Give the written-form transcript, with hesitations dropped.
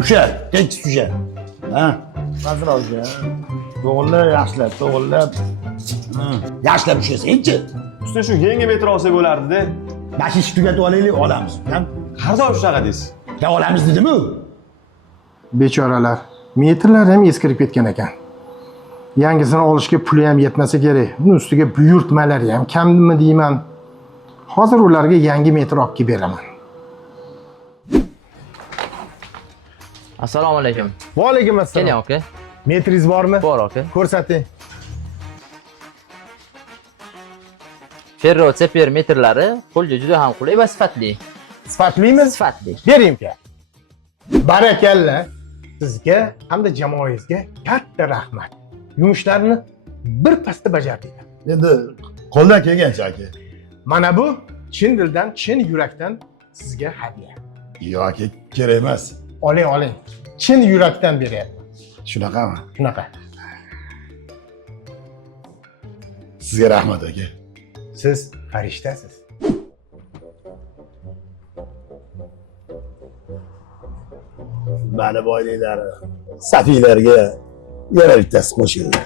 O'sha, tekis o'sha. Ha? Mazir olsa. To'g'rilab, yaxshilab, to'g'rilab. Yaxshilab ushlasang-chi. Usta shu yangi metr olsak bo'lardi-da. Mana ish tugatib olaylik, olamiz. Qanday shunaqa deysiz? Ya olamiz dedim-ku. Bechoralar, metrlar ham eskirib ketgan ekan. Yangisini olishga puli ham yetmasa kerak. Uning ustiga buyurtmalari ham kammi deyman. Hozir ularga yangi metr olib kelib beraman. Assalomu alaykum. Va alaykum Keling assalom. aka. Metringiz bormi? Bor aka. Ko'rsating. Ferro seper metrlari qo'lga juda ham qulay va sifatli. Sifatlimi? Sifatli. Bering aka. Barakalla. Sizga hamda jamoangizga katta rahmat. Yumushlarni bir pasda bajardinglar. Endi qo'ldan kelgancha aka. Mana bu chin dildan, chin yurakdan sizga hadya. Yo'q aka, kerak emas. Oling, oling. Chin yurakdan beryapman. Shunaqami? Shunaqa. Sizga rahmat aka. Siz farishtasiz. Mani boyliklari safiylarga yana bittasi qo'shildi.